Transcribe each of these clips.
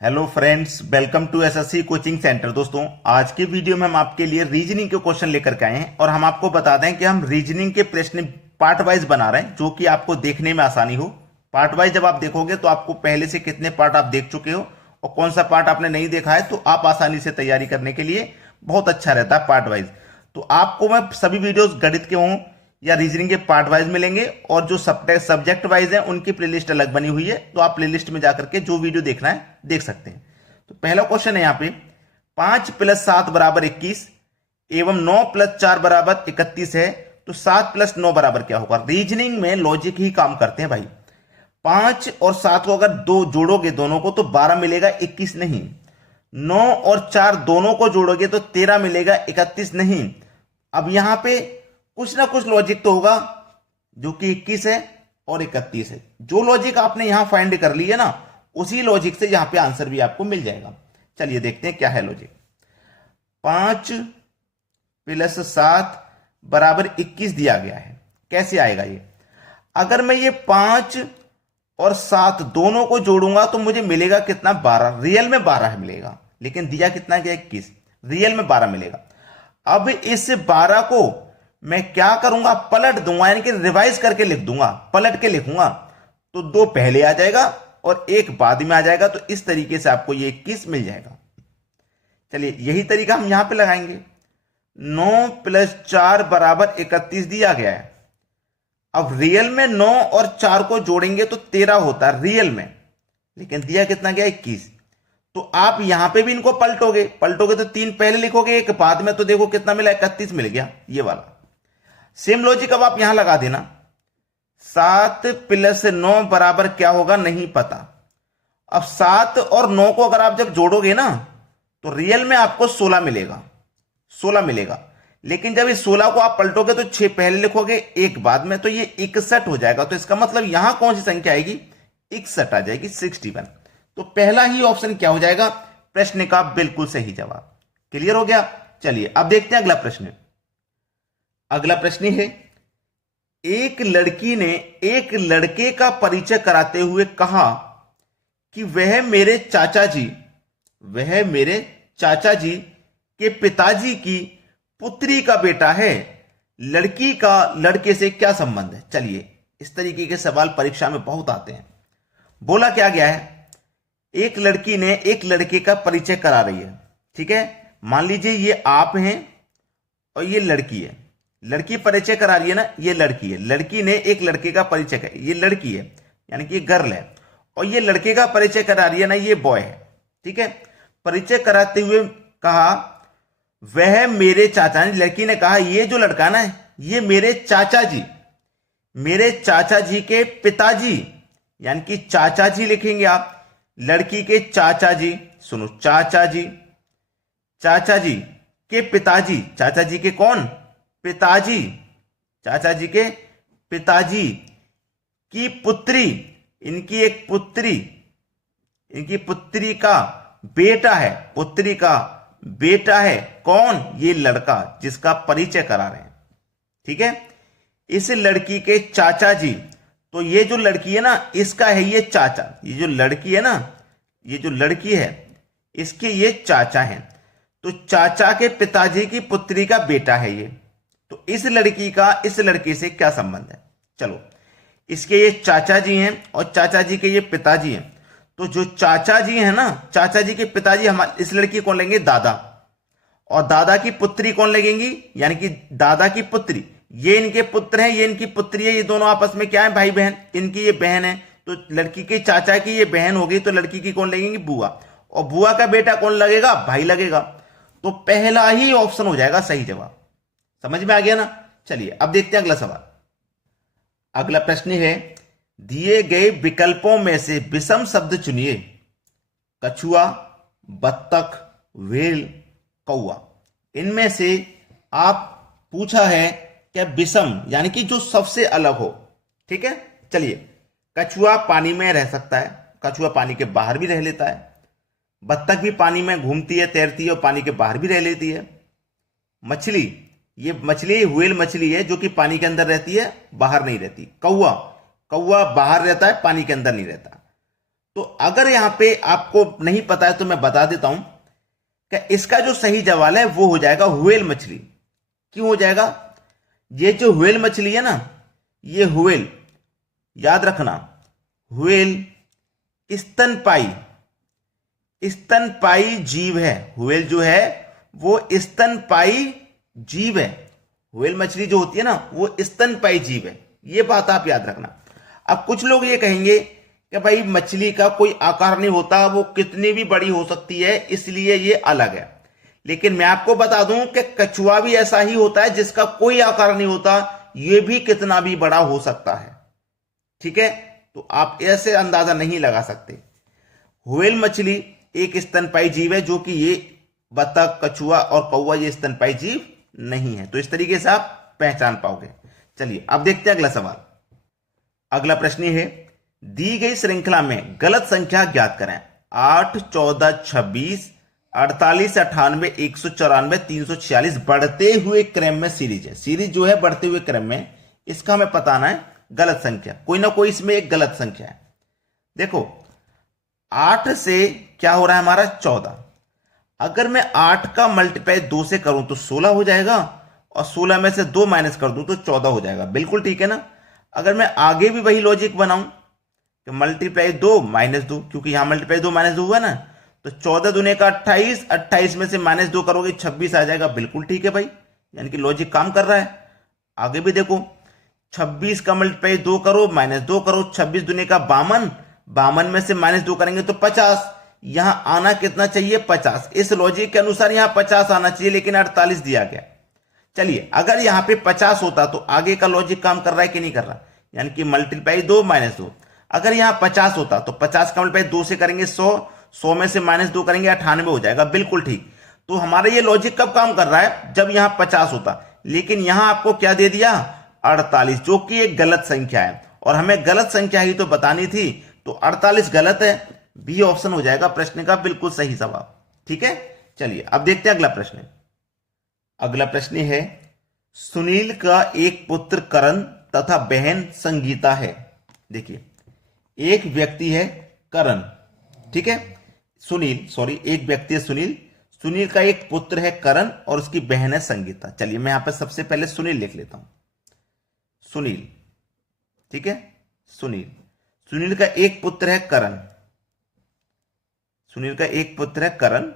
Hello friends, welcome to SSC coaching centre. दोस्तों, आज के वीडियो में हम आपके लिए रीजनिंग के क्वेश्चन लेकर के आए हैं और हम आपको बता दें कि हम रीजनिंग के प्रश्न पार्ट वाइज बना रहे हैं, जो कि आपको देखने में आसानी हो। पार्ट वाइज जब आप देखोगे तो आपको पहले से कितने पार्ट आप देख चुके हो और कौन सा पार्ट आपने नहीं देखा है, तो आप आसानी से तैयारी करने के लिए बहुत अच्छा रहता है पार्ट वाइज। तो आपको मैं सभी वीडियोस गणित के हों या रीजनिंग के पार्ट वाइज मिलेंगे और जो सब्जेक्ट वाइज है उनकी प्लेलिस्ट अलग बनी हुई है, तो आप प्लेलिस्ट में जाकर के जो वीडियो देखना है देख सकते हैं। तो पहला क्वेश्चन है यहाँ पे 5 + 7 = 21 एवं 9 + 4 = 31 है, तो 7 + 9 = क्या होगा। रीजनिंग में लॉजिक ही काम करते हैं भाई। 5 और 7 को अगर दो जोड़ोगे दोनों को तो 12 मिलेगा, 21 नहीं। 9 और 4 दोनों को जोड़ोगे तो 13 मिलेगा, 31 नहीं। अब यहां पे कुछ ना कुछ लॉजिक तो होगा, जो कि 21 है और 31 है। जो लॉजिक आपने यहां फाइंड कर ली है ना, उसी लॉजिक से यहां पे आंसर भी आपको मिल जाएगा। चलिए देखते हैं क्या है लॉजिक। 5 + 7 = 21 दिया गया है। कैसे आएगा ये? अगर मैं ये 5 और 7 दोनों को जोड़ूंगा तो मुझे मिलेगा कितना, 12। रियल में 12 मिलेगा, लेकिन दिया कितना गया, 21। रियल में 12 मिलेगा। अब इस 12 को मैं क्या करूंगा, पलट दूंगा, यानी कि रिवाइज करके लिख दूंगा, पलट के लिखूंगा। तो 2 पहले आ जाएगा और 1 बाद में आ जाएगा, तो इस तरीके से आपको ये 21 मिल जाएगा। चलिए यही तरीका हम यहां पे लगाएंगे। 9 + 4 = 31 दिया गया है। अब रियल में 9 और 4 को जोड़ेंगे तो 13 होता है रियल में, लेकिन दिया कितना गया, 21। तो आप यहां पे भी इनको पलटोगे तो 3 पहले लिखोगे, 1 बाद में, तो देखो कितना मिला, 31 मिल गया, ये वाला। सेम लॉजिक अब आप यहां लगा देना। 7 + 9 = क्या होगा, नहीं पता। अब 7 और 9 को अगर आप जब जोड़ोगे ना तो रियल में आपको 16 मिलेगा, 16 मिलेगा। लेकिन जब इस 16 को आप पलटोगे तो 6 पहले लिखोगे, 1 बाद में, तो ये 61 हो जाएगा। तो इसका मतलब यहां कौन सी संख्या आएगी, 61 आ जाएगी, 61। तो पहला ही ऑप्शन क्या हो जाएगा, प्रश्न का बिल्कुल सही जवाब। क्लियर हो गया। चलिए अब देखते हैं अगला प्रश्न। अगला प्रश्न है, एक लड़की ने एक लड़के का परिचय कराते हुए कहा कि वह मेरे चाचा जी के पिताजी की पुत्री का बेटा है। लड़की का लड़के से क्या संबंध है। चलिए, इस तरीके के सवाल परीक्षा में बहुत आते हैं। बोला क्या गया है, एक लड़की ने एक लड़के का परिचय करा रही है। ठीक है, मान लीजिए ये आप हैं और ये लड़की है। लड़की परिचय करा रही है ना, ये लड़की है। लड़की ने एक लड़के का परिचय कर, ये लड़की है यानी कि गर्ल है, और ये लड़के का परिचय करा रही है ना, ये बॉय है। ठीक है, परिचय कराते हुए कहा वह मेरे चाचा, लड़की ने कहा ये जो लड़का है ना, ये मेरे चाचा जी के पिताजी, यानी कि चाचा जी लिखेंगे आप। लड़की के चाचा जी, सुनो, चाचा जी के पिताजी, चाचा जी के कौन, पिताजी, चाचा जी के पिताजी की पुत्री, इनकी एक पुत्री, इनकी पुत्री का बेटा है, पुत्री का बेटा है कौन, ये लड़का जिसका परिचय करा रहे हैं। ठीक है, इस लड़की के चाचा जी, तो ये जो लड़की है ना, इसका है ये चाचा। ये जो लड़की है ना, ये जो लड़की है, इसके ये चाचा हैं। तो चाचा के पिताजी की पुत्री का बेटा है ये। तो इस लड़की का इस लड़के से क्या संबंध है। चलो, इसके ये चाचा जी हैं और चाचा जी के ये पिताजी हैं। तो जो चाचा जी हैं ना, चाचा जी के पिताजी हमारे इस लड़की कौन लेंगे, दादा, और दादा की पुत्री कौन लगेंगी, यानी कि दादा की पुत्री, ये इनके पुत्र हैं, ये इनकी पुत्री है। ये दोनों आपस में क्या है, भाई बहन, इनकी ये बहन है। तो लड़की के चाचा की ये बहन होगी, तो लड़की की कौन लगेंगी, बुआ, और बुआ का बेटा कौन लगेगा, भाई लगेगा। तो पहला ही ऑप्शन हो जाएगा सही जवाब। समझ में आ गया ना। चलिए अब देखते हैं अगला सवाल। अगला प्रश्न है, दिए गए विकल्पों में से विषम शब्द चुनिए। कछुआ, बत्तख, व्हेल, कौवा। इनमें से आप पूछा है क्या, विषम यानी कि जो सबसे अलग हो। ठीक है, चलिए, कछुआ पानी में रह सकता है, कछुआ पानी के बाहर भी रह लेता है। बत्तख भी पानी में घूमती है, तैरती है और पानी के बाहर भी रह लेती है। मछली, ये मछली व्हेल मछली है जो कि पानी के अंदर रहती है, बाहर नहीं रहती। कौवा बाहर रहता है, पानी के अंदर नहीं रहता। तो अगर यहां पे आपको नहीं पता है तो मैं बता देता हूं कि इसका जो सही जवाब है वो हो जाएगा व्हेल मछली। क्यों हो जाएगा? ये जो व्हेल मछली है ना, ये व्हेल, याद रखना, व्हेल स्तनपाई जीव है। व्हेल जो है वो स्तनपाई जीव है। व्हेल मछली जो होती है ना वो स्तनपाई जीव है, ये बात आप याद रखना। अब कुछ लोग ये कहेंगे कि भाई मछली का कोई आकार नहीं होता, वो कितनी भी बड़ी हो सकती है, इसलिए ये अलग है। लेकिन मैं आपको बता दूं कि कछुआ भी ऐसा ही होता है जिसका कोई आकार नहीं होता, ये भी कितना भी बड़ा हो सकता है। ठीक है, तो आप ऐसे अंदाजा नहीं लगा सकते। व्हेल मछली एक स्तनपाई जीव है, जो कि ये बतख, कछुआ और कौवा ये स्तनपाई जीव नहीं है। तो इस तरीके से आप पहचान पाओगे। चलिए अब देखते हैं अगला सवाल। अगला प्रश्न है, दी गई श्रृंखला में गलत संख्या ज्ञात करें। 8, 14, 26, 48, 98, 194, 346 बढ़ते हुए क्रम में सीरीज है। सीरीज जो है बढ़ते हुए क्रम में, इसका हमें बताना है गलत संख्या। कोई ना कोई इसमें एक गलत संख्या है। देखो 8 से क्या हो रहा है हमारा 14। अगर मैं 8 का मल्टीप्लाई 2 से करूं तो 16 हो जाएगा, और 16 में से 2 माइनस कर दूं तो 14 हो जाएगा। बिल्कुल ठीक है ना। अगर मैं आगे भी वही लॉजिक बनाऊं कि मल्टीप्लाई 2 माइनस 2, क्योंकि यहां मल्टीप्लाई 2 माइनस 2 हुआ ना, तो 14 दूने का 28, 28 में से माइनस 2 करोगे 26 आ जाएगा। बिल्कुल ठीक है भाई, यानी कि लॉजिक काम कर रहा है। आगे भी देखो 26 का मल्टीप्लाई 2 करो, माइनस 2 करो, 26 दूने का 52, 52 में से माइनस 2 करेंगे तो 50। यहां आना कितना चाहिए? 50। इस लॉजिक के अनुसार यहां 50 आना चाहिए, लेकिन 48 दिया गया। चलिए अगर यहां पे 50 होता तो आगे का लॉजिक काम कर रहा है कि नहीं कर रहा? यानी कि मल्टीप्लाई 2 माइनस 2। अगर यहां 50 होता तो 50 का मल्टीप्लाई 2 से करेंगे 100, 100 में से माइनस 2 करेंगे 98 हो जाएगा। बिल्कुल ठीक। तो हमारा ये लॉजिक कब काम कर रहा है? जब यहां 50 होता। लेकिन यहां आपको क्या दे दिया? 48, जो कि एक गलत संख्या है, और हमें गलत संख्या ही तो बतानी थी। तो 48 गलत है, बी ऑप्शन हो जाएगा प्रश्न का बिल्कुल सही जवाब। ठीक है, चलिए अब देखते हैं अगला प्रश्न। अगला प्रश्न है, सुनील का एक पुत्र करण तथा बहन संगीता है। देखिए एक व्यक्ति है करण, ठीक है, एक व्यक्ति है सुनील, सुनील का एक पुत्र है करण और उसकी बहन है संगीता। चलिए मैं यहां पर सबसे पहले सुनील लिख लेता हूं। सुनील, ठीक है, सुनील का एक पुत्र है करण, सुनील का एक पुत्र है करण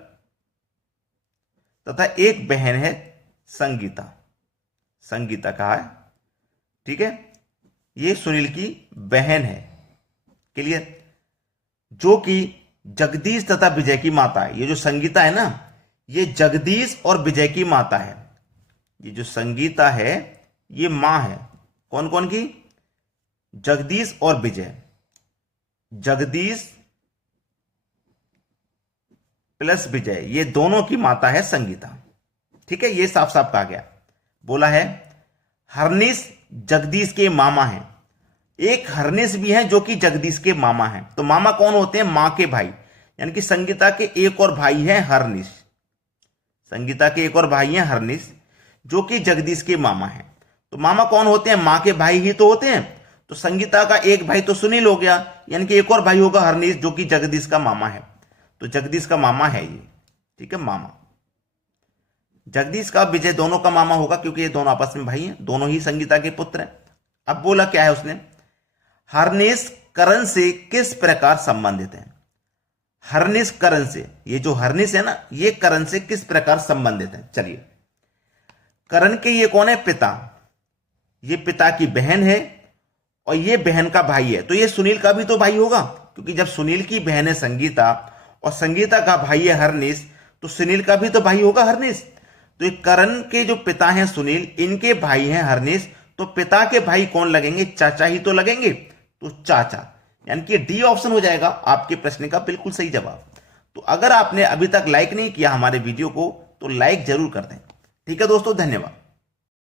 तथा एक बहन है संगीता। संगीता कहा है, ठीक है, ये सुनील की बहन है। क्लियर? जो कि जगदीश तथा विजय की माता है। ये जो संगीता है ना, ये जगदीश और विजय की माता है। ये जो संगीता है ये मां है। कौन कौन की? जगदीश और विजय। जगदीश प्लस विजय, ये दोनों की माता है संगीता। ठीक है, ये साफ साफ कहा गया। बोला है हरनिश जगदीश के मामा हैं। एक हरनिश भी हैं जो कि जगदीश के मामा हैं। तो मामा कौन होते हैं? मां के भाई। यानी कि संगीता के एक और भाई हैं हरनिश। संगीता के एक और भाई हैं हरनिश, जो कि जगदीश के मामा हैं। तो मामा कौन होते हैं? मां के भाई ही तो होते हैं। तो संगीता का एक भाई तो सुनील हो गया, यानी कि एक और भाई होगा हरनिश, जो कि जगदीश का मामा है। तो जगदीश का मामा है ये, ठीक है, मामा। जगदीश का विजय दोनों का मामा होगा, क्योंकि ये दोनों आपस में भाई हैं, दोनों ही संगीता के पुत्र हैं। अब बोला क्या है उसने? हरनिश करण से किस प्रकार संबंधित है? हरनिश करण से, ये जो हरनिश है ना, ये करण से किस प्रकार संबंधित है? चलिए, करण के ये कौन है? पिता। ये पिता की बहन है और ये बहन का भाई है। तो ये सुनील का भी तो भाई होगा, क्योंकि जब सुनील की बहन है संगीता और संगीता का भाई है हरनिश, तो सुनील का भी तो भाई होगा हरनिश। तो करण के जो पिता हैं सुनील, इनके भाई हैं हरनिश, तो पिता के भाई कौन लगेंगे? चाचा ही तो लगेंगे। तो चाचा, यानी कि डी ऑप्शन हो जाएगा आपके प्रश्न का बिल्कुल सही जवाब। तो अगर आपने अभी तक लाइक नहीं किया हमारे वीडियो को तो लाइक जरूर कर दें। ठीक है दोस्तों, धन्यवाद।